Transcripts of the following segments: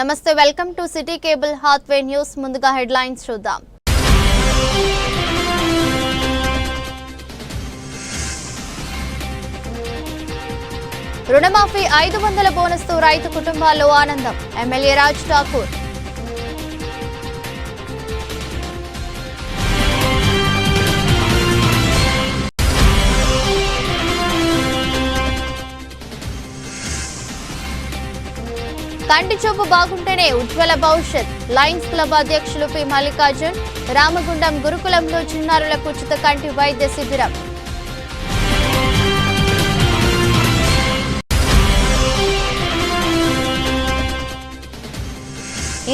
నమస్తే, welcome to city cable Hathway news. ముందుగా headlines చూద్దాం. రుణమాఫీ 500 బోనస్తో రైతు కుటుంబాల్లో ఆనందం. ఎమ్మెల్యే రాజ్ ఠాకూర్. కంటి చూపు బాగుంటేనే ఉజ్వల భవిష్యత్. లయన్స్ క్లబ్ అధ్యక్షులు పి మల్లికార్జున్. రామగుండం గురుకులంలో చిన్నారులకు ఉచిత కంటి వైద్య శిబిరం.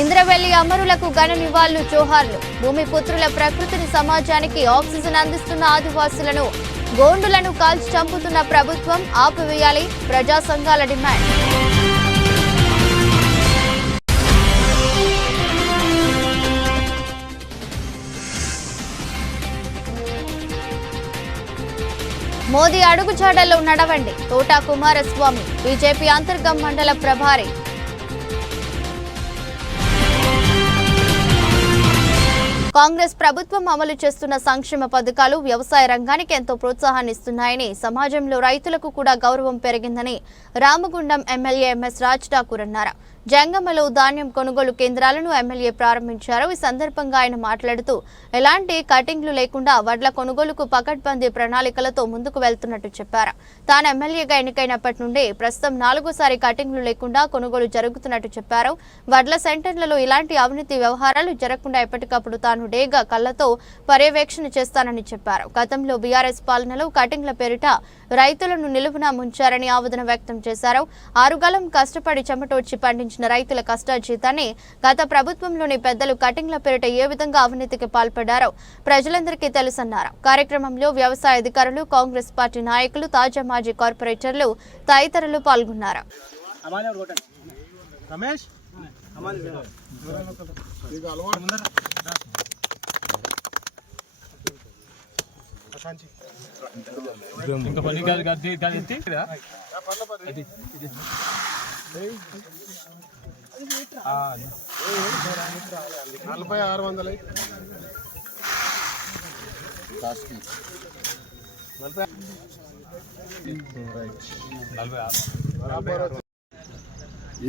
ఇంద్రవెల్లి అమరులకు ఘన నివాళులు, జోహార్లు. భూమిపుత్రుల ప్రకృతిని సమాజానికి ఆక్సిజన్ అందిస్తున్న ఆదివాసులను, గోండులను కాల్చి చంపుతున్న ప్రభుత్వం ఆపివేయాలి. ప్రజా సంఘాల డిమాండ్. మోదీ అడుగుజాడల్లో నడవండి. తోటా కుమారస్వామి. బీజేపీ అంతర్గం మండల ప్రభారి. కాంగ్రెస్ ప్రభుత్వం అమలు చేస్తున్న సంక్షేమ పథకాలు వ్యవసాయ రంగానికి ఎంతో ప్రోత్సాహాన్ని ఇస్తున్నాయని, సమాజంలో రైతులకు కూడా గౌరవం పెరిగిందని రామగుండం ఎమ్మెల్యే ఎంఎస్ రాజ్ ఠాకూర్ అన్నారు. జంగమలో ధాన్యం కొనుగోలు కేంద్రాలను ఎమ్మెల్యే ప్రారంభించారు. ఈ సందర్భంగా ఆయన మాట్లాడుతూ ఎలాంటి కటింగ్లు లేకుండా వడ్ల కొనుగోలుకు పకడ్బందీ ప్రణాళికలతో ముందుకు వెళ్తున్నట్టు చెప్పారు. తాను ఎమ్మెల్యేగా ఎన్నికైనప్పటి నుండి ప్రస్తుతం 4సారి కటింగ్లు లేకుండా కొనుగోలు జరుగుతున్నట్టు చెప్పారు. వడ్ల సెంటర్లలో ఇలాంటి అవినీతి వ్యవహారాలు జరగకుండా ఎప్పటికప్పుడు తాను డేగా కళ్లతో పర్యవేక్షణ చేస్తానని చెప్పారు. గతంలో బీఆర్ఎస్ పాలనలో కటింగ్ల పేరిట రైతులను నిలువున ముంచారని ఆవేదన వ్యక్తం చేశారు. ఆరుగాలం కష్టపడి చెమటోడ్చి పండించిన రైతుల కష్టార్జితాన్ని గత ప్రభుత్వంలోని పెద్దలు కటింగ్ల పేరిట ఏ విధంగా అవినీతికి పాల్పడ్డారో ప్రజలందరికీ తెలుసన్నారు. కార్యక్రమంలో వ్యవసాయ అధికారులు, కాంగ్రెస్ పార్టీ నాయకులు, తాజా మాజీ కార్పొరేటర్లు తదితరులు పాల్గొన్నారు.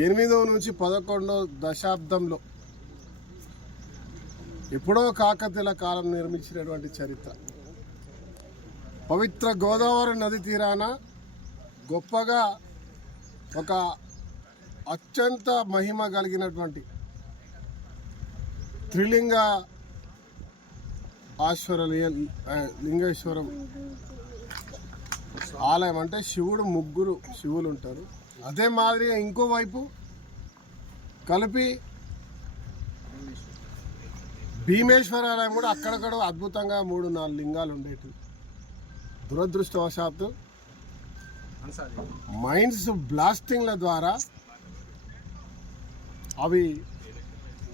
ఎనిమిదవ నుంచి 11వ దశాబ్దంలో ఎప్పుడో కాకతీయుల కాలం నిర్మించినటువంటి చరిత్ర. పవిత్ర గోదావరి నది తీరాన గొప్పగా ఒక అత్యంత మహిమ కలిగినటువంటి త్రిలింగ లింగేశ్వరం ఆలయం. అంటే శివుడు, ముగ్గురు శివులు ఉంటారు. అదే మాదిరిగా ఇంకోవైపు కలిపి భీమేశ్వర ఆలయం కూడా అక్కడక్కడ అద్భుతంగా 3-4 లింగాలు ఉండేటివి. దురదృష్టవశాత్తు మైన్స్ బ్లాస్టింగ్ల ద్వారా అవి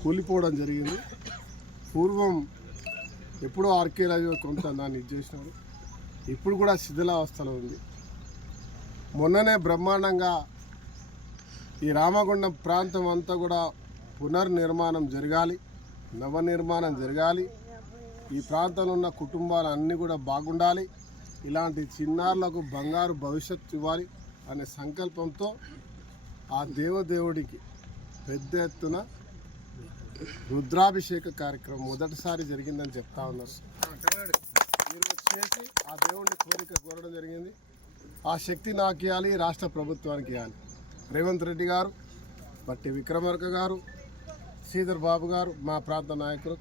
కూలిపోవడం జరిగింది. పూర్వం ఎప్పుడో ఆర్కియాలజీ కొంత దాన్ని చేసినారు. ఇప్పుడు కూడా శిథిలావస్థలో ఉంది. మొన్ననే బ్రహ్మాండంగా ఈ రామగుండం ప్రాంతం అంతా కూడా పునర్నిర్మాణం జరగాలి, నవనిర్మాణం జరగాలి. ఈ ప్రాంతంలో ఉన్న కుటుంబాలు అన్నీ కూడా బాగుండాలి. ఇలాంటి చిన్నారులకు బంగారు భవిష్యత్తు ఇవ్వాలి అనే సంకల్పంతో ఆ దేవదేవుడికి పెద్ద ఎత్తున రుద్రాభిషేక కార్యక్రమం మొదటిసారి జరిగిందని చెప్తా ఉన్నారు. మీరు చేసి ఆ దేవుడిని కోరడం జరిగింది. ఆ శక్తి నాకు ఇవ్వాలి, రాష్ట్ర ప్రభుత్వానికి ఇవ్వాలి. రేవంత్ రెడ్డి గారు, బట్టి విక్రమార్క గారు, శ్రీధర్ బాబు గారు, మా ప్రాంత నాయకులు,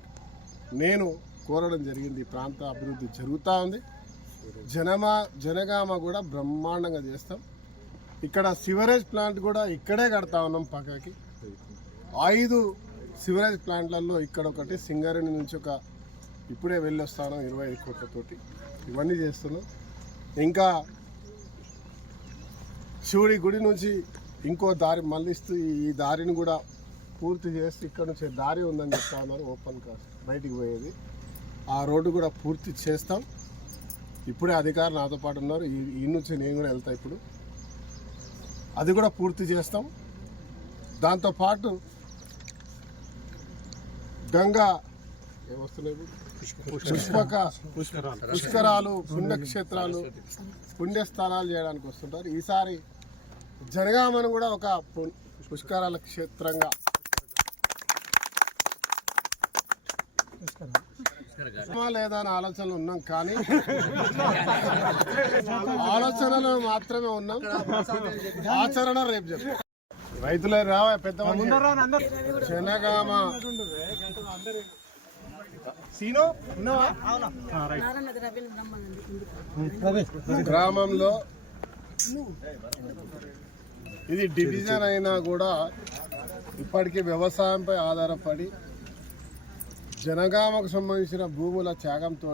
నేను కోరడం జరిగింది. ఈ ప్రాంత అభివృద్ధి జరుగుతూ ఉంది. జనగామ కూడా బ్రహ్మాండంగా చేస్తాం. ఇక్కడ సివరేజ్ ప్లాంట్ కూడా ఇక్కడే కడతా ఉన్నాం. పక్కకి 5 సివరేజ్ ప్లాంట్లలో ఇక్కడ ఒకటి, సింగరేణి నుంచి ఇప్పుడే వెళ్ళొస్తాను 25 కోట్లతోటి. ఇవన్నీ చేస్తున్నాం. ఇంకా శివుడి గుడి నుంచి ఇంకో దారి మళ్ళిస్తూ ఈ దారిని కూడా పూర్తి చేసి ఇక్కడ నుంచి దారి ఉందని చెప్తా ఉన్నారు. ఓపెన్ కాస్ట్ బయటికి పోయేది. ఆ రోడ్డు కూడా పూర్తి చేస్తాం. ఇప్పుడే అధికారులు నాతో పాటు ఉన్నారు. ఈ నుంచి నేను కూడా వెళ్తా. ఇప్పుడు అది కూడా పూర్తి చేస్తాం. దాంతోపాటు గంగా ఏమొస్తున్నాయి పుష్కరాలు పుణ్యక్షేత్రాలు పుణ్యస్థానాలు చేయడానికి వస్తుంటారు. ఈసారి జనగామను కూడా ఒక పుష్కరాల క్షేత్రంగా లేదా అని ఆలోచనలు ఉన్నాం, కానీ ఆలోచనలు మాత్రమే ఉన్నాం, ఆచరణ రేపు చెప్తాం. రైతులే రావా పెద్ద జనగామ గ్రామంలో ఇది డివిజన్ అయినా కూడా ఇప్పటికీ వ్యవసాయంపై ఆధారపడి జనగామకు సంబంధించిన భూముల త్యాగంతో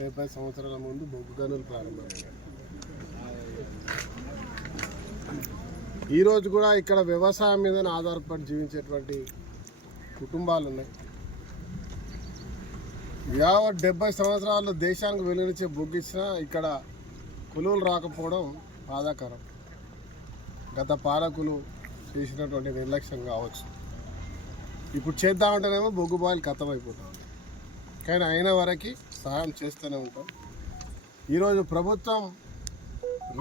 70 సంవత్సరాల ముందు బొగ్గు గనులు ప్రారంభమయ్యాయి. ఈరోజు కూడా ఇక్కడ వ్యవసాయం మీద ఆధారపడి జీవించేటువంటి కుటుంబాలు ఉన్నాయి. 70 సంవత్సరాల్లో దేశానికి వెలువరించే బొగ్గు ఇచ్చినా ఇక్కడ కొలువులు రాకపోవడం బాధాకరం. గత పాలకులు చేసినటువంటి నిర్లక్ష్యం కావచ్చు. ఇప్పుడు చేద్దామంటేనేమో బొగ్గు బాయిలు ఖతమైపోతుంది, కానీ అయిన వరకు సహాయం చేస్తూనే ఉంటాం. ఈరోజు ప్రభుత్వం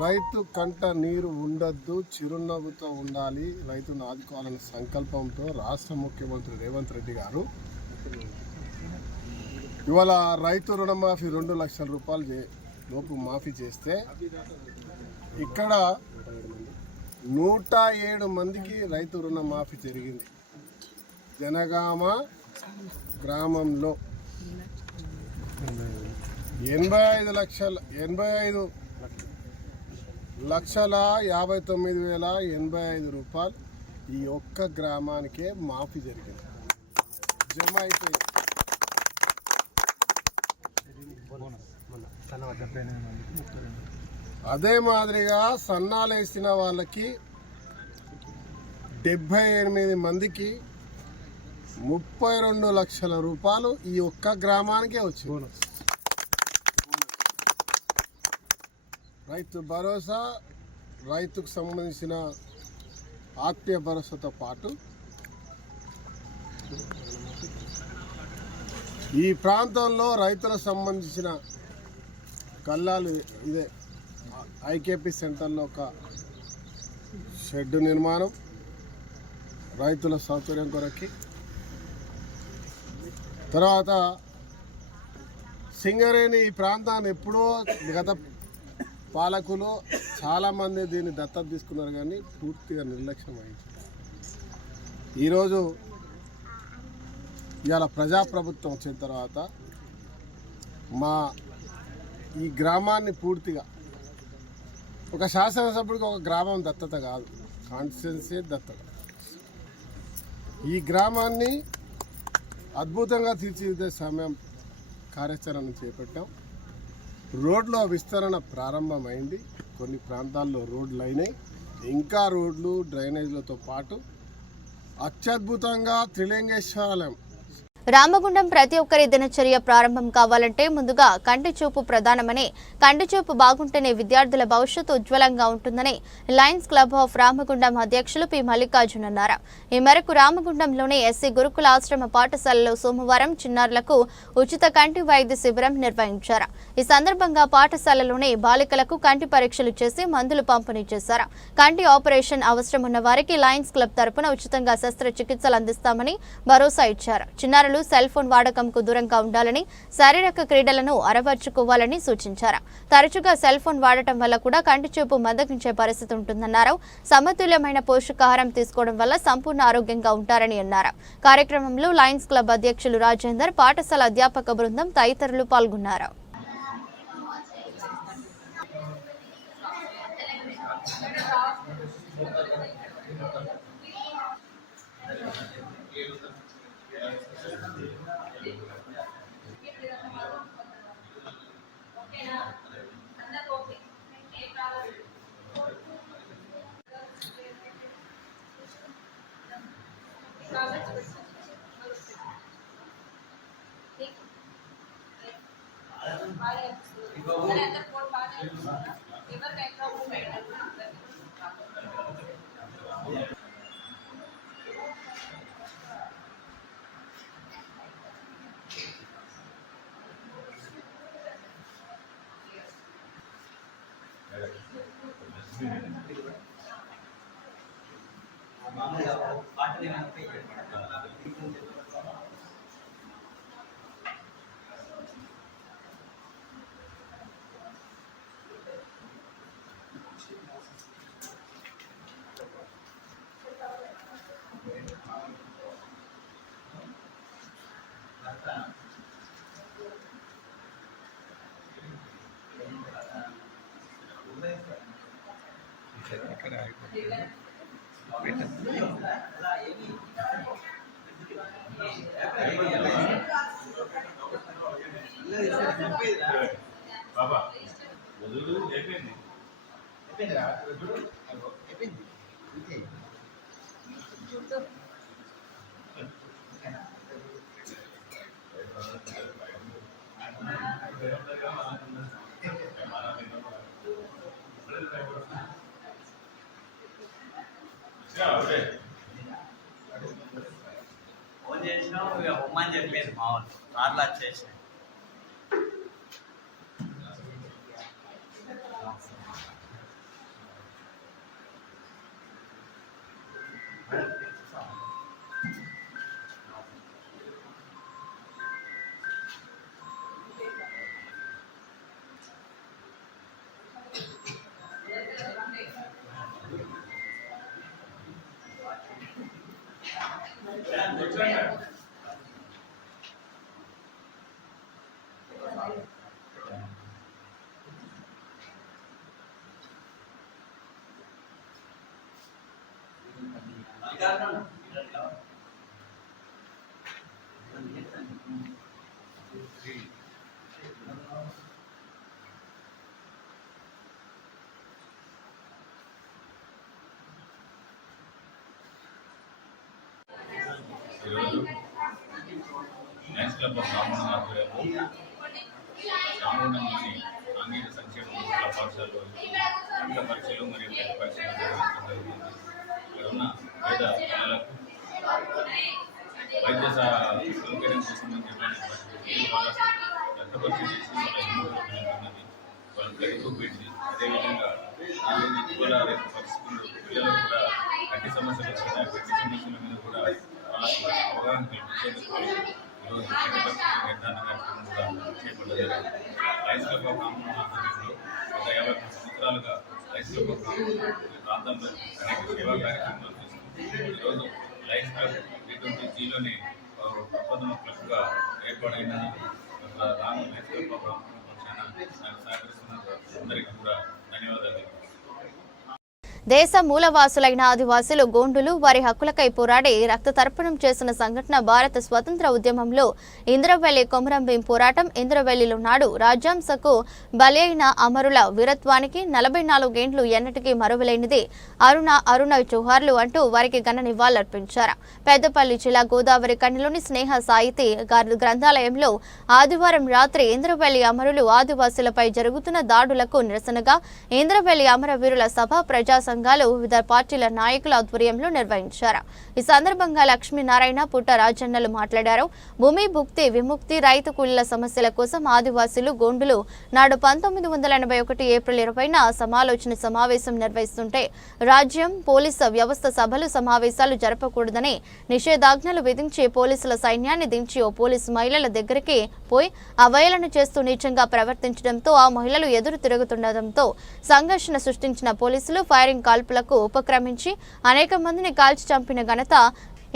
రైతు కంట నీరు ఉండద్దు, చిరునవ్వుతో ఉండాలి, రైతును ఆదుకోవాలనే సంకల్పంతో రాష్ట్ర ముఖ్యమంత్రి రేవంత్ రెడ్డి గారు ఇవాళ రైతు రుణమాఫీ 2 లక్షల రూపాయలు లోపు మాఫీ చేస్తే ఇక్కడ 107 మందికి రైతు రుణమాఫీ జరిగింది. జనగామ గ్రామంలో 85,59,085 రూపాయలు ఈ ఒక్క గ్రామానికే మాఫీ జరిగింది, జమ అయిపోయింది. అదే మాదిరిగా సన్నాలేసిన వాళ్ళకి 78 మందికి 32 లక్షల రూపాయలు ఈ ఒక్క గ్రామానికే వచ్చింది. రైతు భరోసా, రైతుకు సంబంధించిన ఆత్మీయ భరోసాతో పాటు ఈ ప్రాంతంలో రైతులకు సంబంధించిన కల్లాలు ఇదే ఐకేపీ సెంటర్లో ఒక షెడ్ నిర్మాణం రైతుల సౌకర్యం కొరకి, తర్వాత సింగరేణి ఈ ప్రాంతాన్ని ఎప్పుడో గత పాలకులు చాలామంది దీన్ని దత్తత తీసుకున్నారు, కానీ పూర్తిగా నిర్లక్ష్యం వహించారు. ఈరోజు ఇవాళ ప్రజాప్రభుత్వం వచ్చిన తర్వాత ఈ గ్రామాన్ని పూర్తిగా ఒక శాసనసభ్యుడికి ఒక గ్రామం దత్తత కాదు, కాన్స్టిట్యున్సీ దత్తత. ఈ గ్రామాన్ని అద్భుతంగా తీర్చిదిద్దే సమయం కార్యాచరణ చేపట్టాం. రోడ్ల విస్తరణ ప్రారంభమైంది, కొన్ని ప్రాంతాల్లో రోడ్లు అయినాయి, ఇంకా రోడ్లు డ్రైనేజీలతో పాటు అత్యద్భుతంగా త్రిలింగేశ్వరాలయం. రామగుండం ప్రతి ఒక్కరి దినచర్య ప్రారంభం కావాలంటే ముందుగా కంటి చూపు ప్రధానమని, కంటి చూపు బాగుంటేనే విద్యార్థుల భవిష్యత్తు ఉజ్వలంగా ఉంటుందని లయన్స్ క్లబ్ ఆఫ్ రామగుండం అధ్యక్షులు పి మల్లికార్జున్ అన్నారు. ఈ మేరకు రామగుండంలోని ఎస్సీ గురుకుల ఆశ్రమ పాఠశాలలో సోమవారం చిన్నారులకు ఉచిత కంటి వైద్య శిబిరం నిర్వహించారు. ఈ సందర్భంగా పాఠశాలలోని బాలికలకు కంటి పరీక్షలు చేసి మందులు పంపిణీ చేశారు. కంటి ఆపరేషన్ అవసరం ఉన్న వారికి లయన్స్ క్లబ్ తరపున ఉచితంగా శస్త్రచికిత్సలు అందిస్తామని భరోసా ఇచ్చారు. చిన్నారులు సెల్ ఫోన్ వాడకంకు దూరంగా ఉండాలని, శారీరక క్రీడలను అరవర్చుకోవాలని సూచించారు. తరచుగా సెల్ ఫోన్ వాడటం వల్ల కూడా కంటి చూపు మందగించే పరిస్థితి ఉంటుందన్నారు. సమతుల్యమైన పోషకాహారం తీసుకోవడం వల్ల సంపూర్ణ ఆరోగ్యంగా ఉంటారని అన్నారు. కార్యక్రమంలో లయన్స్ క్లబ్ అధ్యక్షులు రాజేందర్, పాఠశాల అధ్యాపక బృందం తదితరులు పాల్గొన్నారు. ఫోన్ చేసినావు ఇక బొమ్మని చెప్పేది మా వాళ్ళు కార్లో వచ్చేసినాయి. ఈరోజు లయన్స్ క్లబ్ ఆఫ్ రామగుండం ఆధ్వర్యంలో రామగుండంలోని సాంఘిక సంక్షేమ గురుకుల పాఠశాలలో అంక పరీక్షలు మరియు పెద్ద పరీక్షలు నిర్వహించడం జరిగింది. ఇక్కడ ఉన్న పేద పిల్లలకు వైద్య సౌకర్యం కోసం వాళ్ళ రక్త పరీక్ష చేసి వాళ్ళ ఎన్నికలు పెరుగుతున్నది, వాళ్ళ గడిపు పెట్టి అదేవిధంగా ఇవాళ రేపు పరిస్థితులు పిల్లలకు కూడా కంటి సమస్యలు వచ్చిన కంటి సమస్యల మీద కూడా వాళ్ళకు అవగాహన కల్పించేందుకు ఈరోజు నిర్ధారణ కార్యక్రమం కూడా చేపట్టలేదు. లయన్స్ క్లబ్ ఆఫ్ రామగుండం ఆధ్వర్యంలో గత 50 సంవత్సరాలుగా లయన్స్ క్లబ్ ఆఫ్ రామగుండం ప్రాంతంలో అనేక సేవా కార్యక్రమాలు చేస్తూ ఈరోజు లయన్స్ క్లబ్ T20Gలోనే ప్రపంచ క్లబ్గా ఏర్పాటైన లయన్స్ క్లబ్ ఆఫ్ రామగుండం పక్షాన నాకు సహకరిస్తున్న అందరికీ కూడా ధన్యవాదాలు. దేశ మూలవాసులైన ఆదివాసులు గోండులు వారి హక్కులకై పోరాడి రక్త తర్పణం చేసిన సంఘటన భారత స్వతంత్ర ఉద్యమంలో ఇంద్రవెల్లి కొమరంభీం పోరాటం. ఇంద్రవెల్లిలో నాడు రాజ్యాంశకు బలి అయిన అమరుల వీరత్వానికి 44 ఏండ్లు ఎన్నటికీ మరువలేనిది. అరుణ జోహార్లు అంటూ వారికి ఘన నివాళులర్పించారు. పెద్దపల్లి జిల్లా గోదావరి కనిలోని స్నేహ సాహితీ గ్రంథాలయంలో ఆదివారం రాత్రి ఇంద్రవెల్లి అమరులు ఆదివాసులపై జరుగుతున్న దాడులకు నిరసనగా ఇంద్రవెల్లి అమరవీరుల సభ ప్రజా సంఘాలు వివిధ పార్టీల నాయకుల ఆధ్వర్యంలో నిర్వహించారు. ఈ సందర్భంగా లక్ష్మీనారాయణ పుట్ట రాజన్నలు మాట్లాడారు. భూమి భుక్తి విముక్తి రైతు కూలీల సమస్యల కోసం ఆదివాసులు గోండులు నాడు 1981 ఏప్రిల్ 20న సమాలోచన సమావేశం నిర్వహిస్తుంటే రాజ్యం పోలీసు వ్యవస్థ సభలు సమావేశాలు జరపకూడదని నిషేధాజ్ఞలు విధించి పోలీసుల సైన్యాన్ని దించి ఓ పోలీసు మహిళల దగ్గరికి పోయి అవహేళన చేస్తూ నీచంగా ప్రవర్తించడంతో ఆ మహిళలు ఎదురు తిరుగుతుండటంతో సంఘర్షణ సృష్టించిన పోలీసులు ఫైరింగ్ కాల్పులకు ఉపక్రమించి అనేక మందిని కాల్చి చంపిన ఘనత.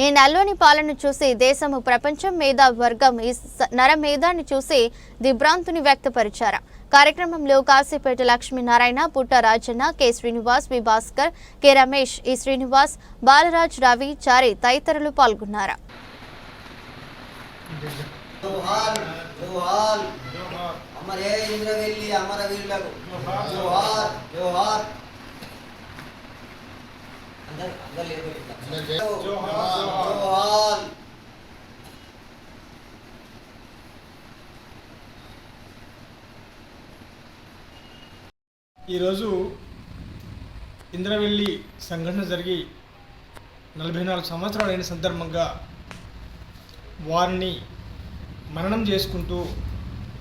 ఈ నల్లోని పాలన చూసి దేశము ప్రపంచం మేధావి వర్గం ఈ నరమేధాన్ని చూసి దిగ్భ్రాంతిని వ్యక్తపరిచారు. కార్యక్రమంలో Kasipeta Lakshminarayana, Putta Rajanna, K Srinivas, B Bhaskar, K Ramesh, E Srinivas, Balraj, Ravi, చారి తదితరులు పాల్గొన్నారు. ఈరోజు ఇంద్రవెల్లి సంఘటన జరిగి 44 సంవత్సరాలైన సందర్భంగా వారిని మననం చేసుకుంటూ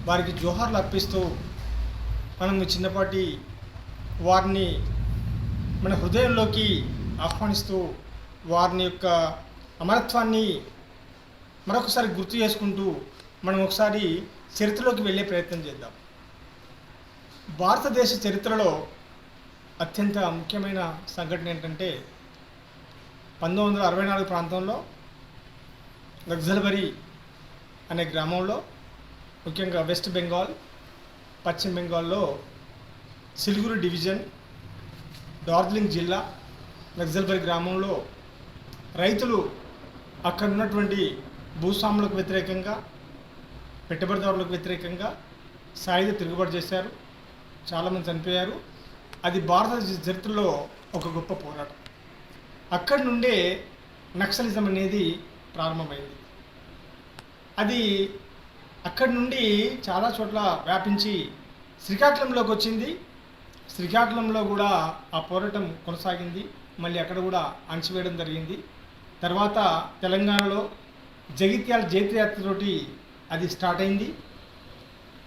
వారికి జోహార్లు అర్పిస్తూ మనం చిన్నపాటి వారిని మన హృదయంలోకి ఆహ్వానిస్తూ వారిని యొక్క అమరత్వాన్ని మరొకసారి గుర్తు చేసుకుంటూ మనం ఒకసారి చరిత్రలోకి వెళ్ళే ప్రయత్నం చేద్దాం. భారతదేశ చరిత్రలో అత్యంత ముఖ్యమైన సంఘటన ఏంటంటే 1964 ప్రాంతంలో నక్సల్బరీ అనే గ్రామంలో, ముఖ్యంగా వెస్ట్ బెంగాల్, పశ్చిమ బెంగాల్లో సిలిగురి డివిజన్, డార్జిలింగ్ జిల్లా నక్సల్బరీ గ్రామంలో రైతులు అక్కడ ఉన్నటువంటి భూస్వాములకు వ్యతిరేకంగా, పెట్టుబడిదారులకు వ్యతిరేకంగా సాయుధ తిరుగుబాటు చేశారు. చాలామంది చనిపోయారు. అది భారతదేశ చరిత్రలో ఒక గొప్ప పోరాటం. అక్కడి నుండే నక్సలిజం అనేది ప్రారంభమైంది. అది అక్కడి నుండి చాలా చోట్ల వ్యాపించి శ్రీకాకుళంలోకి వచ్చింది. శ్రీకాకుళంలో కూడా ఆ పోరాటం కొనసాగింది. మళ్ళీ అక్కడ కూడా అణచివేయడం జరిగింది. తర్వాత తెలంగాణలో జగిత్యాల జైత్రయాత్రతోటి అది స్టార్ట్ అయింది.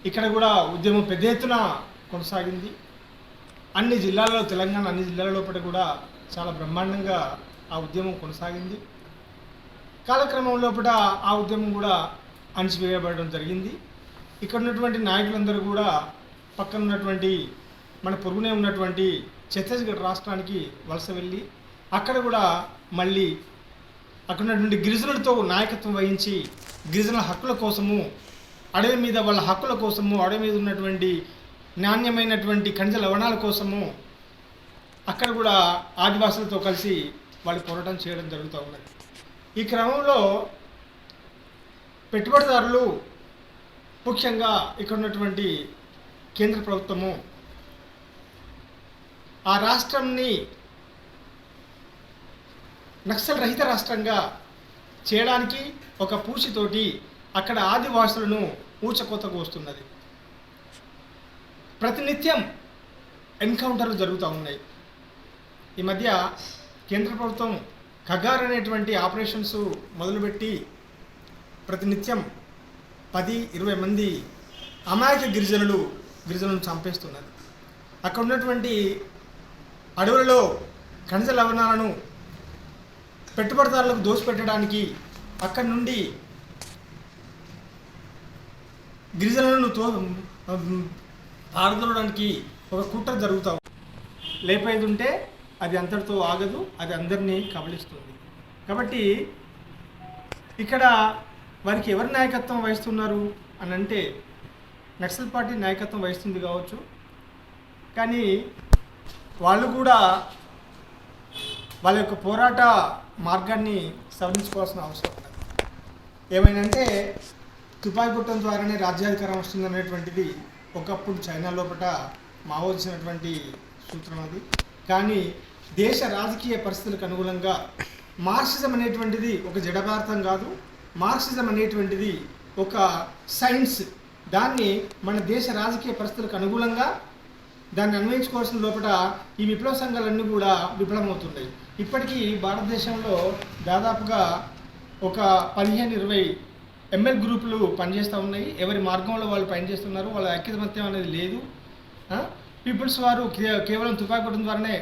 ఇక్కడ కూడా ఉద్యమం పెద్ద ఎత్తున కొనసాగింది. అన్ని జిల్లాలలో, తెలంగాణ అన్ని జిల్లాల లోపల కూడా చాలా బ్రహ్మాండంగా ఆ ఉద్యమం కొనసాగింది. కాలక్రమం లోపల ఆ ఉద్యమం కూడా అణచివేయబడడం జరిగింది. ఇక్కడ ఉన్నటువంటి నాయకులందరూ కూడా పక్కన ఉన్నటువంటి మన పొరుగునే ఉన్నటువంటి ఛత్తీస్గఢ్ రాష్ట్రానికి వలస వెళ్ళి అక్కడ కూడా మళ్ళీ అక్కడ ఉన్నటువంటి గిరిజనులతో నాయకత్వం వహించి గిరిజనుల హక్కుల కోసము, అడవి మీద వాళ్ళ హక్కుల కోసము, అడవి మీద ఉన్నటువంటి నాణ్యమైనటువంటి ఖనిజ లవణాల కోసము అక్కడ కూడా ఆదివాసులతో కలిసి వాళ్ళు పోరాటం చేయడం జరుగుతూ ఉన్నది. ఈ క్రమంలో పెట్టుబడిదారులు, ముఖ్యంగా ఇక్కడ ఉన్నటువంటి కేంద్ర ప్రభుత్వము ఆ రాష్ట్రాన్ని నక్సల్ రహిత రాష్ట్రంగా చేయడానికి ఒక పూచితోటి అక్కడ ఆదివాసులను ఊచకోతకు వస్తున్నది. ప్రతినిత్యం ఎన్కౌంటర్లు జరుగుతూ ఉన్నాయి. ఈ మధ్య కేంద్ర ప్రభుత్వం ఖగార్ అనేటువంటి ఆపరేషన్స్ మొదలుపెట్టి ప్రతినిత్యం 10-20 మంది అమాయక గిరిజనులను చంపేస్తున్నది. అక్కడ ఉన్నటువంటి అడవులలో ఖనిజ లవణాలను పెట్టుబడిదారులకు దోచిపెట్టడానికి అక్కడి నుండి గిరిజనులను పారదోలడానికి ఒక కుట్ర జరుగుతూ లేపేది ఉంటే అది అంతటితో ఆగదు, అది అందరినీ కబళిస్తుంది. కాబట్టి ఇక్కడ వారికి ఎవరి నాయకత్వం వహిస్తున్నారు అని అంటే నక్సల్ పార్టీ నాయకత్వం వహిస్తుంది కావచ్చు. కానీ వాళ్ళు కూడా వాళ్ళ యొక్క పోరాట మార్గాన్ని సవరించుకోవాల్సిన అవసరం ఉన్నది. ఏమైనంటే తుపాకీ గుట్టం ద్వారానే రాజ్యాధికారం వస్తుంది అనేటువంటిది ఒకప్పుడు చైనా లోపల మావోసినటువంటి సూత్రం అది. కానీ దేశ రాజకీయ పరిస్థితులకు అనుగుణంగా మార్క్సిజం అనేటువంటిది ఒక జడభారతం కాదు. మార్క్సిజం అనేటువంటిది ఒక సైన్స్. దాన్ని మన దేశ రాజకీయ పరిస్థితులకు అనుగుణంగా దాన్ని అన్వయించుకోవాల్సిన లోపల ఈ విప్లవ సంఘాలన్నీ కూడా విఫలమవుతున్నాయి. ఇప్పటికీ భారతదేశంలో దాదాపుగా ఒక 15-20 ఎంఎల్ గ్రూపులు పనిచేస్తూ ఉన్నాయి. ఎవరి మార్గంలో వాళ్ళు పనిచేస్తున్నారు. వాళ్ళ ఐక్యమత్యం అనేది లేదు. పీపుల్స్ వారు కేవలం తుపాకీ కొట్టడం ద్వారానే,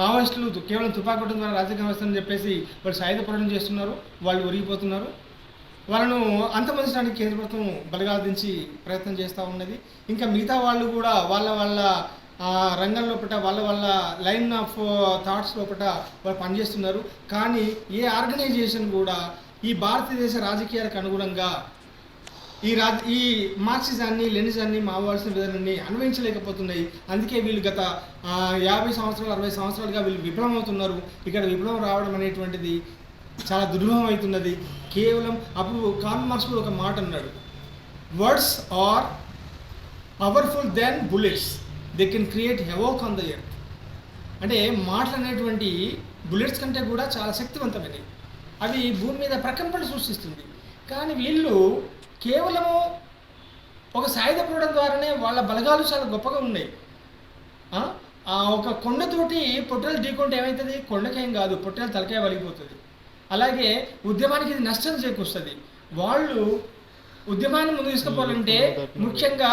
మావోయిస్టులు కేవలం తుపాకీ కొట్టడం ద్వారా రాజకీయ వ్యవస్థని చెప్పేసి వాళ్ళు సాయుధ పోరాటం చేస్తున్నారు. వాళ్ళు ఒరిగిపోతున్నారు. వాళ్ళను అంతమందించడానికి కేంద్ర ప్రభుత్వం బలగాలు దించి ప్రయత్నం చేస్తూ ఉన్నది. ఇంకా మిగతా వాళ్ళు కూడా వాళ్ళ రంగం లోపల వాళ్ళ లైన్ ఆఫ్ థాట్స్ లోపల వాళ్ళు పనిచేస్తున్నారు. కానీ ఏ ఆర్గనైజేషన్ కూడా ఈ భారతదేశ రాజకీయాలకు అనుగుణంగా ఈ మార్క్సిజాన్ని, లెనినిజాన్ని, మావోవాల్సిన విధానాన్ని అన్వయించలేకపోతున్నాయి. అందుకే వీళ్ళు గత 50 సంవత్సరాలు 60 సంవత్సరాలుగా వీళ్ళు విఫలమవుతున్నారు. ఇక్కడ విప్లవం రావడం అనేటువంటిది చాలా దుర్లభం అవుతున్నది. కేవలం అప్పుడు కార్ల్ మార్క్స్ కూడా ఒక మాట అన్నాడు, words are powerful then bullets, they can create havoc on the earth. అంటే మాటలు అనేటువంటి బుల్లెట్స్ కంటే కూడా చాలా శక్తివంతమైనవి. అవి భూమి మీద ప్రకంపనలు సృష్టిస్తుంది. కానీ వీళ్ళు కేవలము ఒక సాయుధ పోరాటం ద్వారానే వాళ్ళ బలగాలు చాలా గొప్పగా ఉన్నాయి. ఒక కొండతోటి పొట్టెలు ఢీకొంటే ఏమవుతుంది? కొండకేం కాదు, పొట్టెలు తలకాయ వలిగిపోతుంది. అలాగే ఉద్యమానికి ఇది నష్టం చేకూరుస్తుంది. వాళ్ళు ఉద్యమాన్ని ముందు తీసుకుపోవాలంటే ముఖ్యంగా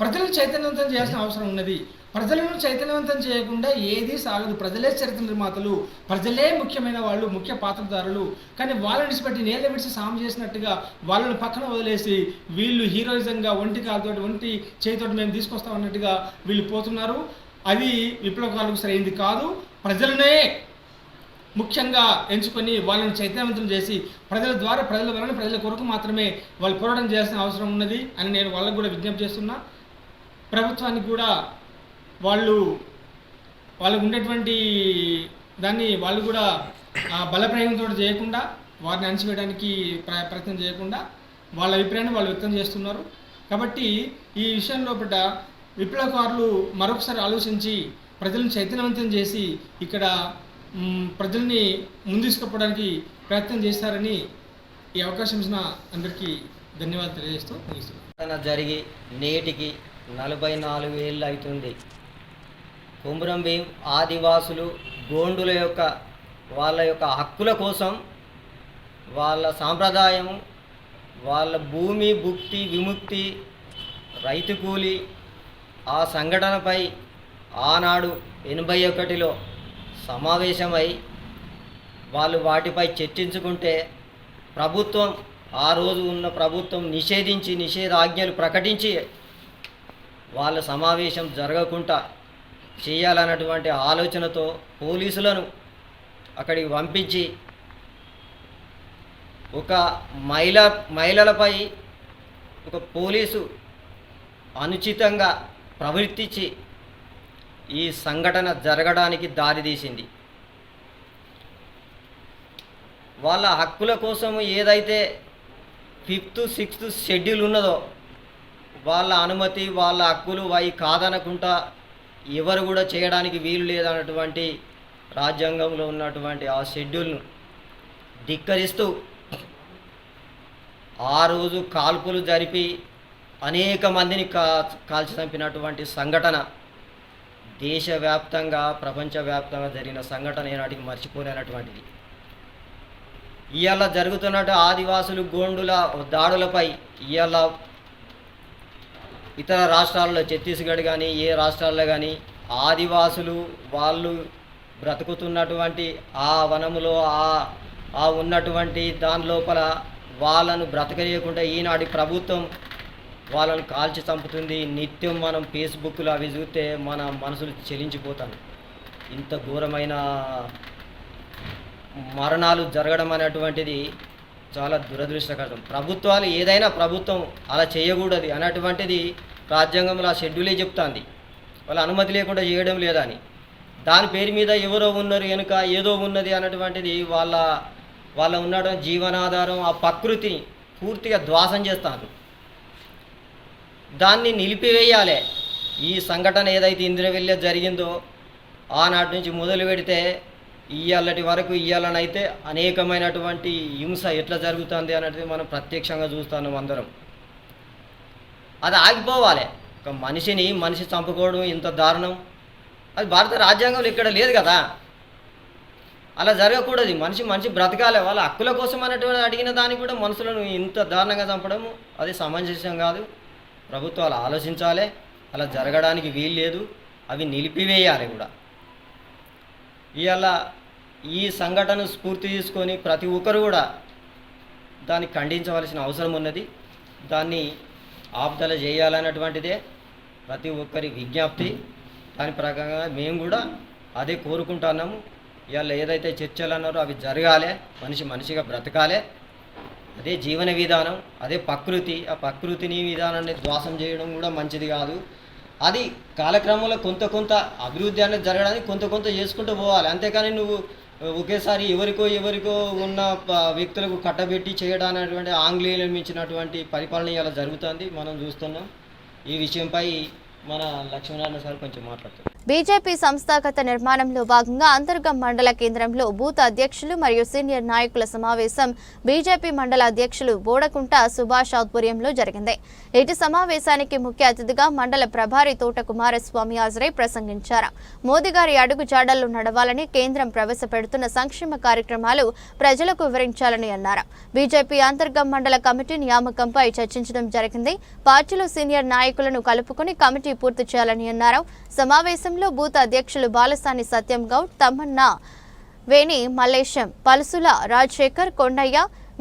ప్రజలను చైతన్యవంతం చేయాల్సిన అవసరం ఉన్నది. ప్రజలను చైతన్యవంతం చేయకుండా ఏదీ సాగదు. ప్రజలే చరిత్ర నిర్మాతలు, ప్రజలే ముఖ్యమైన వాళ్ళు, ముఖ్య పాత్రధారులు. కానీ వాళ్ళని విడిచిపెట్టి నేల విడిచి సాము చేసినట్టుగా వాళ్ళని పక్కన వదిలేసి వీళ్ళు హీరోయిజంగా ఒంటి కాలుతోటి ఒంటి చేతితోటి మేము తీసుకొస్తాం అన్నట్టుగా వీళ్ళు పోతున్నారు. అది విప్లవకారులకు సరైనది కాదు. ప్రజలనే ముఖ్యంగా ఎంచుకొని వాళ్ళని చైతన్యవంతం చేసి ప్రజల ద్వారా, ప్రజల వలన, ప్రజల కొరకు మాత్రమే వాళ్ళు పోరాటం చేయాల్సిన అవసరం ఉన్నది అని నేను వాళ్ళకు కూడా విజ్ఞప్తి చేస్తున్నా. ప్రభుత్వానికి కూడా వాళ్ళకు ఉండేటువంటి దాన్ని వాళ్ళు కూడా బలప్రయోగంతో చేయకుండా, వారిని అణచివేయడానికి ప్రయత్నం చేయకుండా వాళ్ళ అభిప్రాయాన్ని వాళ్ళు వ్యక్తం చేస్తున్నారు. కాబట్టి ఈ విషయంలో విప్లవకారులు మరొకసారి ఆలోచించి ప్రజలను చైతన్యవంతం చేసి ఇక్కడ ప్రజల్ని ముందుకు ప్రయత్నం చేస్తారని ఈ అవకాశం ఇచ్చిన అందరికీ ధన్యవాదాలు తెలియజేస్తూ ముగిస్తున్నాను. జరిగి నేటికి 44 ఏళ్ళు అవుతుంది. కొమురం భీం ఆదివాసులు గోండుల యొక్క వాళ్ళ యొక్క హక్కుల కోసం, వాళ్ళ సాంప్రదాయం, వాళ్ళ భూమి భుక్తి విముక్తి, రైతు కూలి, ఆ సంఘటనపై ఆనాడు 81లో సమావేశమై వాళ్ళు వాటిపై చర్చించుకుంటే ప్రభుత్వం, ఆ రోజు ఉన్న ప్రభుత్వం నిషేధించి నిషేధాజ్ఞలు ప్రకటించి వాళ్ళ సమావేశం జరగకుండా చేయాలన్నటువంటి ఆలోచనతో పోలీసులను అక్కడికి పంపించి ఒక మహిళలపై ఒక పోలీసు అనుచితంగా ప్రవర్తించి ఈ సంఘటన జరగడానికి దారితీసింది. వాళ్ళ హక్కుల కోసం ఏదైతే 5th 6th షెడ్యూల్ ఉన్నదో వాళ్ళ అనుమతి, వాళ్ళ హక్కులు అవి కాదనకుండా ఎవరు కూడా చేయడానికి వీలు లేదన్నటువంటి రాజ్యాంగంలో ఉన్నటువంటి ఆ షెడ్యూల్ను ధిక్కరిస్తూ ఆ రోజు కాల్పులు జరిపి అనేక మందిని కాల్చి చంపినటువంటి సంఘటన దేశవ్యాప్తంగా, ప్రపంచవ్యాప్తంగా జరిగిన సంఘటన ఏనాటికి మర్చిపోలేనటువంటిది. ఇవాళ జరుగుతున్నట్టు ఆదివాసులు గోండుల దాడులపై ఇవాళ ఇతర రాష్ట్రాల్లో, ఛత్తీస్గఢ్ కానీ ఏ రాష్ట్రాల్లో కానీ ఆదివాసులు వాళ్ళు బ్రతుకుతున్నటువంటి ఆ వనములో ఆ ఉన్నటువంటి దాని లోపల వాళ్ళను బ్రతకలేకుండా ఈనాటి ప్రభుత్వం వాళ్ళను కాల్చి చంపుతుంది. నిత్యం మనం ఫేస్బుక్లో అవి చూస్తే మన మనసులు చెలించిపోతాం. ఇంత ఘోరమైన మరణాలు జరగడం అనేటువంటిది చాలా దురదృష్టకరం. ప్రభుత్వాలు ఏదైనా ప్రభుత్వం అలా చేయకూడదు అన్నటువంటిది రాజ్యాంగంలో ఆ షెడ్యూలే చెప్తుంది. వాళ్ళ అనుమతి లేకుండా చేయడం లేదని, దాని పేరు మీద ఎవరో ఉన్నారు వెనుక ఏదో ఉన్నది అన్నటువంటిది వాళ్ళ ఉన్నటువంటి జీవనాధారం, ఆ ప్రకృతిని పూర్తిగా ధ్వంసం చేస్తారు. దాన్ని నిలిపివేయాలి. ఈ సంఘటన ఏదైతే ఇంద్రవెల్లి జరిగిందో ఆనాటి నుంచి మొదలు పెడితే ఇయ్యాలటి వరకు ఇయ్యాలనైతే అనేకమైనటువంటి హింస ఎట్లా జరుగుతుంది అనేది మనం ప్రత్యక్షంగా చూస్తున్నాం అందరం. అది ఆగిపోవాలి. ఒక మనిషి చంపుకోవడం ఇంత దారుణం, అది భారత రాజ్యాంగంలో ఇక్కడ లేదు కదా. అలా జరగకూడదు. మనిషి బ్రతకాలి. వాళ్ళ హక్కుల కోసం అనేటువంటి అడిగిన దానికి కూడా మనుషులను ఇంత దారుణంగా చంపడం అది సమంజసం కాదు. ప్రభుత్వాలు ఆలోచించాలి. అలా జరగడానికి వీలు లేదు. అవి నిలిపివేయాలి కూడా. ఇవాళ ఈ సంఘటన స్ఫూర్తి తీసుకొని ప్రతి ఒక్కరు కూడా దాన్ని ఖండించవలసిన అవసరం ఉన్నది. దాన్ని ఆపుదల చేయాలన్నటువంటిదే ప్రతి ఒక్కరి విజ్ఞప్తి. దాని ప్రకారంగా మేము కూడా అదే కోరుకుంటున్నాము. ఇవాళ ఏదైతే చర్చలు అన్నారో అవి జరగాలి. మనిషిగా బ్రతకాలి. అదే జీవన విధానం, అదే ప్రకృతి. ఆ ప్రకృతిని విధానాన్ని ధ్వంసం చేయడం కూడా మంచిది కాదు. అది కాలక్రమంలో కొంత అభివృద్ధి అనేది జరగడానికి కొంత చేసుకుంటూ పోవాలి. అంతేకాని నువ్వు ఒకేసారి ఎవరికో ఉన్న వ్యక్తులకు కట్టబెట్టి చేయడం అనేటువంటి ఆంగ్లేయులు మించినటువంటి పరిపాలన ఇలా జరుగుతుంది, మనం చూస్తున్నాం. ఈ విషయంపై మన లక్ష్మీనారాయణ సార్ కొంచెం మాట్లాడుతారు. బీజేపీ సంస్థాగత నిర్మాణంలో భాగంగా అంతర్గం మండల కేంద్రంలో బూత్ అధ్యక్షులు మరియు సీనియర్ నాయకుల సమావేశం బీజేపీ మండల అధ్యక్షులు బోడకుంట సుభాష్ ఆధ్వర్యంలో జరిగింది. ఇటు సమావేశానికి ముఖ్య అతిథిగా మండల ప్రభారి తోట కుమారస్వామి హాజరై ప్రసంగించారు. మోదీ గారి అడుగు జాడల్లో నడవాలని, కేంద్రం ప్రవేశపెడుతున్న సంక్షేమ కార్యక్రమాలు ప్రజలకు వివరించాలని అన్నారు. బీజేపీ అంతర్గం మండల కమిటీ నియామకంపై చర్చించడం జరిగింది. పార్టీలో సీనియర్ నాయకులను కలుపుకుని కమిటీ గ్యారంటీ పూర్తి చేయాలని అన్నారు. సమావేశంలో బూత్ అధ్యక్షులు బాలసాని సత్యం గౌడ్, తమ్మన్న, వేణి మల్లేశం, పలుసుల రాజశేఖర్, కొండయ్య,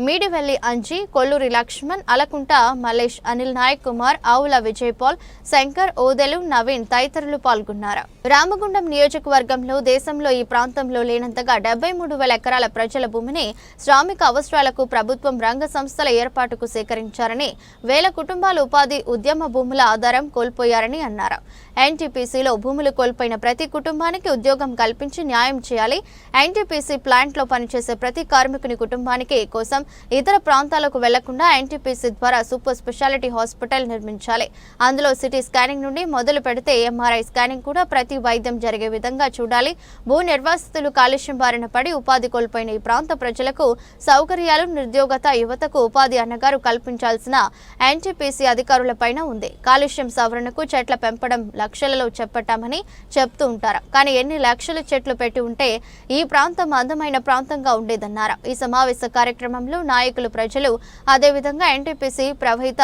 మీడివెల్లి అంజీ, కొల్లూరి లక్ష్మణ్, అలకుంట మల్లేష్, అనిల్ నాయక్ కుమార్, ఆవుల విజయపాల్, శంకర్, ఓదెలు, నవీన్ తదితరులు పాల్గొన్నారు. రామగుండం నియోజకవర్గంలో దేశంలో ఈ ప్రాంతంలో లేనంతగా 73,000 ఎకరాల ప్రజల భూమిని శ్రామిక అవసరాలకు ప్రభుత్వం రంగ సంస్థల ఏర్పాటుకు సేకరించారని, వేల కుటుంబాలు ఉపాధి ఉద్యమ భూముల ఆధారం కోల్పోయారని అన్నారు. ఎన్టీపీసీలో భూములు కోల్పోయిన ప్రతి కుటుంబానికి ఉద్యోగం కల్పించి న్యాయం చేయాలి. ఎన్టీపీసీ ప్లాంట్లో పనిచేసే ప్రతి కార్మికుని కుటుంబానికి కోసం ఇతర ప్రాంతాలకు వెళ్లకుండా ఎన్టీపీసీ ద్వారా సూపర్ స్పెషాలిటీ హాస్పిటల్ నిర్మించాలి. అందులో సిటీ స్కానింగ్ నుండి మొదలు పెడితే ఎంఆర్ఐ స్కానింగ్ కూడా ప్రతి వైద్యం జరిగే విధంగా చూడాలి. భూ నిర్వాసితులు కాలుష్యం బారిన పడి ఉపాధి కోల్పోయిన ఈ ప్రాంత ప్రజలకు సౌకర్యాలు, నిరుద్యోగత, యువతకు ఉపాధి అన్నగారు కల్పించాల్సిన ఎన్టీపీసీ అధికారులపైన ఉంది. కాలుష్యం సవరణకు చెట్ల పెంపడం లక్షలలో చెప్పటామని చెప్తూ ఉంటారు. కానీ ఎన్ని లక్షల చెట్లు పెట్టి ఉంటే ఈ ప్రాంతం అందమైన ప్రాంతంగా ఉండేదన్నారు. ఈ సమావేశ కార్యక్రమంలో నాయకులు, ప్రజలు, అదేవిధంగా ఎన్టీపీసీ ప్రభావిత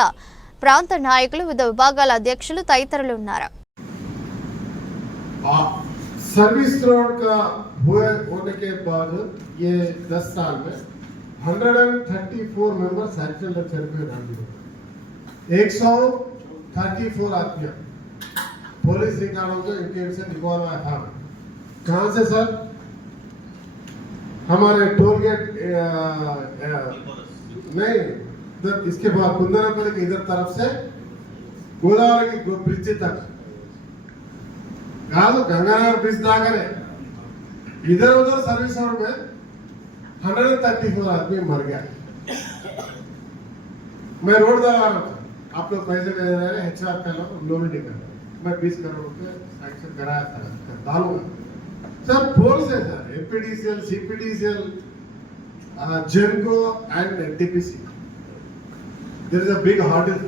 ప్రాంత నాయకులు, వివిధ విభాగాల అధ్యక్షులు తదితరులు ఉన్నారు. सर्विस रोड का होने के बाद ये 10 साल में 134 मेंबर सेक्शन चल रहे 134 आदमी पुलिस रिकॉर्डों को इंटीमेशन निकलवा था। कहाँ से सर? हमारे टोल गेट नहीं, इसके बाद कुंदनापल्ली की इधर तरफ से गोदावरी की ब्रिज तक गंगानगर ब्रिज दागरे इधर उधर सर्विस रोड में 134 आदमी मर गया। मैं रोड दबा रहा था, आप लोग पैसे दे रहे हैं, HR का लोन नहीं कर रहा, मैं 20 करोड़ रुपए सैंक्शन कराया था, डालूंगा सर। बोल से sir APDCL, CPDCL, Genco and NTPC there is a big hurdle.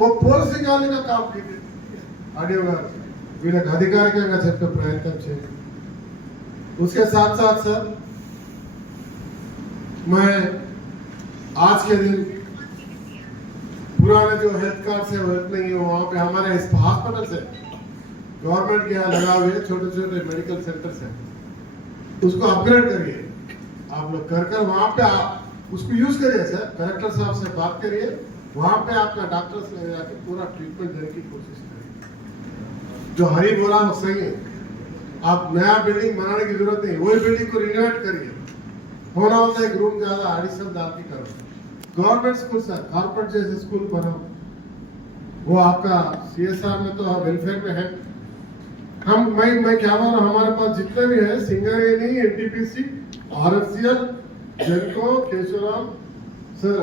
वो पोल निकालने का काम कीजिए। ऑडियो गार्ड వీళ్ళకి అధికారికంగా చెప్పే ప్రయత్నం చేయండి। उसके साथ साथ सर मैं आज के दिन पुराने जो हेल्थ कार्ड से हेल्थ नहीं है वहाँ पे हमारे हॉस्पिटल से गवर्नमेंट के यहाँ लगा हुए छोटे छोटे मेडिकल सेंटर्स हैं, उसको अपग्रेड करिए। आप लोग कर वहाँ पे उसको यूज करिए सर। कलेक्टर साहब से बात करिए, वहाँ पे आपका डॉक्टर से जाके पूरा ट्रीटमेंट देने की कोशिश करिए। जो हरी बोला वो सही है, आप नया बिल्डिंग बनाने की जरूरत नहीं, वही बिल्डिंग को रिनोवेट करिए। होना होता है एक रूम ज्यादा एडिशनल डाल के करो। गवर्नमेंट स्कूल सर, कॉर्पोरेट जैसे स्कूल बनाओ, वो आपका CSR में तो वेलफेयर में है। मैं क्या बोल रहा हूँ, हमारे पास जितने भी है Singareni, NTPC, RFCL, Genco, Keshavaram sir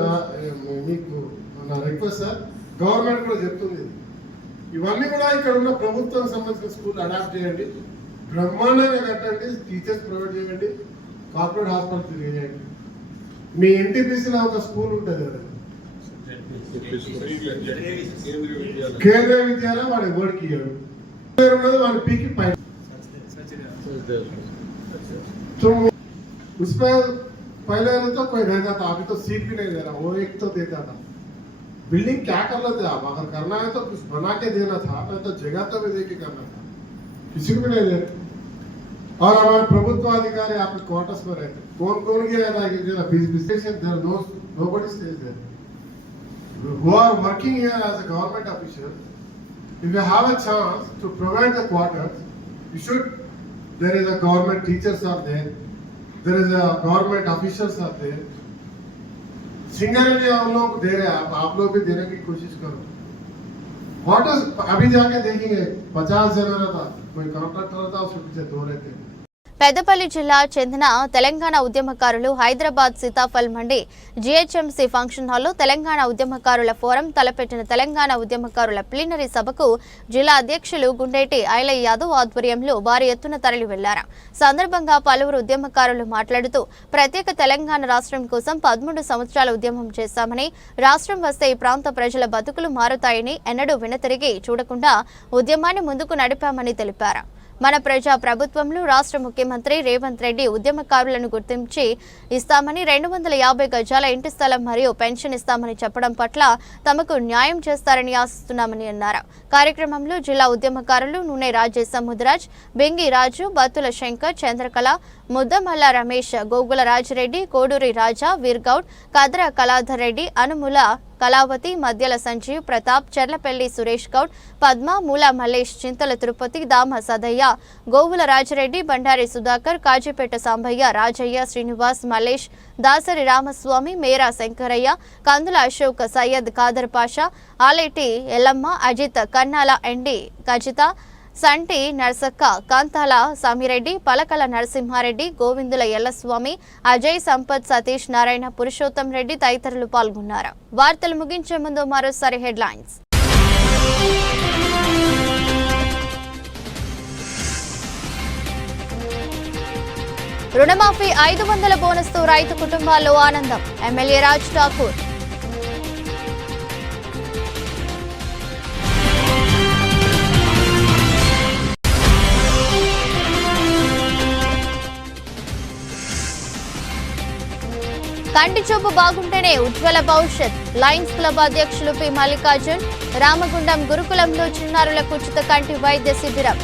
request sir government కూడా చెప్తుంది ఇవన్నీ కూడా ఇక్కడ ఉన్న ప్రభుత్వం సంబంధించిన స్కూల్ అడాప్ట్ చేయండి, బ్రహ్మాండంగా కట్టండి, టీచర్స్ ప్రొవైడ్ చేయండి, కార్పొరేట్ హాస్పిటల్ తిరిగేయండి। మీ ఎన్టీపీసీలో ఒక స్కూల్ ఉంటుంది కదా కేంద్రీయ విద్యాలయం, వాడి ఎవరికి ఇవ్వడు, वाले पी की पाइप तो उसमें पहले तो कोई रहता था, अभी तो सीट भी नहीं दे रहा, वो एक तो देता था। बिल्डिंग क्या कर लेते आप, अगर करना है तो कुछ बना के देना था, तो जगह तो भी दे के करना था, किसी को भी नहीं दे। और हमारे प्रभुत्व अधिकारी आपके क्वार्टर्स में रहते, कौन कौन गया था कि nobody stays there, who are working here as a government official. If you have a chance to provide the quarters, you should. There is a government teachers are there, there is a government officials are there. सिंगरली हम लोग दे रहे हैं, आप लोग भी देने की कोशिश करो। क्वार्टर्स अभी जाके देखेंगे 50 जन रहता, कोई कॉन्ट्रैक्टर रहता, उसके पीछे 2 रहते। పెద్దపల్లి జిల్లా చెందిన తెలంగాణ ఉద్యమకారులు హైదరాబాద్ సీతాఫల్ మండి జీహెచ్ఎంసీ ఫంక్షన్ హాల్లో తెలంగాణ ఉద్యమకారుల ఫోరం తలపెట్టిన తెలంగాణ ఉద్యమకారుల ప్లీనరీ సభకు జిల్లా అధ్యక్షులు గుండేటి ఐలయ్య యాదవ్ ఆధ్వర్యంలో భారీ ఎత్తున తరలి వెళ్లారు. సందర్భంగా పలువురు ఉద్యమకారులు మాట్లాడుతూ ప్రత్యేక తెలంగాణ రాష్ట్రం కోసం 13 సంవత్సరాల ఉద్యమం చేశామని, రాష్ట్రం వస్తే ఈ ప్రాంత ప్రజల బతుకులు మారుతాయని, ఎన్నడూ వెనుతిరిగి చూడకుండా ఉద్యమాన్ని ముందుకు నడిపామని తెలిపారు. మన ప్రజా ప్రభుత్వంలో రాష్ట్ర ముఖ్యమంత్రి రేవంత్ రెడ్డి ఉద్యమకారులను గుర్తించి ఇస్తామని 250 గజాల ఇంటి స్థలం మరియు పెన్షన్ ఇస్తామని చెప్పడం పట్ల తమకు న్యాయం చేస్తారని ఆశిస్తున్నామని అన్నారు. కార్యక్రమంలో జిల్లా ఉద్యమకారులు నూనె రాజేశ్ సముద్రాజ్, బెంగి రాజు, బత్తుల శంకర్, చంద్రకళ, ముద్దమల్ల రమేష్, గోగుల రాజిరెడ్డి, కోడూరి రాజా, వీర్గౌడ్, కద్ర కళాధర్ రెడ్డి, అనుముల కళావతి, మధ్యల సంజీవ్, ప్రతాప్, చెర్లపల్లి సురేష్ గౌడ్, పద్మ, మూల మల్లేష్, చింతల తిరుపతి, దామ సదయ్య, గోవుల రాజిరెడ్డి, బండారి సుధాకర్, కాజీపేట సాంబయ్య, రాజయ్య, శ్రీనివాస్, మల్లేష్, దాసరి రామస్వామి, మేరా శంకరయ్య, కందుల అశోక్, సయ్యద్ ఖాదర్ పాషా, ఆలేటి ఎల్లమ్మ, అజిత్, కన్నాల ఎండి, కజిత, సంటి నర్సక్క, కాంతాల సామిరెడ్డి, పలకల నరసింహారెడ్డి, గోవిందుల ఎల్లస్వామి, అజయ్, సంపత్, సతీష్, నారాయణ, పురుషోత్తం రెడ్డి తదితరులు పాల్గొన్నారు. వార్తలు ముగించే ముందు మరోసారి హెడ్లైన్స్. రుణమాఫీ 500 బోనస్తో రైతు కుటుంబాల్లో ఆనందం. ఎమ్మెల్యే రాజ్ ఠాకూర్. కంటి చూపు బాగుంటేనే ఉజ్వల భవిష్యత్. లయన్స్ క్లబ్ అధ్యక్షులు పి మల్లికార్జున్. రామగుండం గురుకులంలో చిన్నారులకు ఉచిత కంటి వైద్య శిబిరం.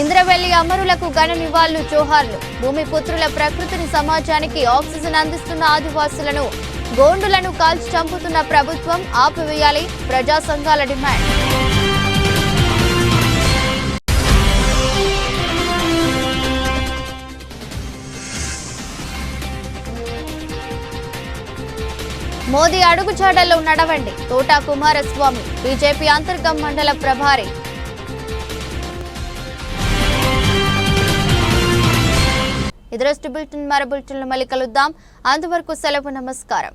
ఇంద్రవెల్లి అమరులకు ఘన నివాళులు, జోహార్లు. భూమి పుత్రుల ప్రకృతిని సమాజానికి ఆక్సిజన్ అందిస్తున్న ఆదివాసులను, గోండులను కాల్చి చంపుతున్న ప్రభుత్వం ఆపివేయాలి. ప్రజా సంఘాల డిమాండ్. మోదీ అడుగుజాడల్లో నడవండి. తోటా కుమారస్వామి, బీజేపీ అంతర్గం మండల ప్రభారి. ఇదరస్ట్ బులెటిన్, మరో బులెటిన్లో మళ్ళీ కలుద్దాం. అంతవరకు సెలవు, నమస్కారం.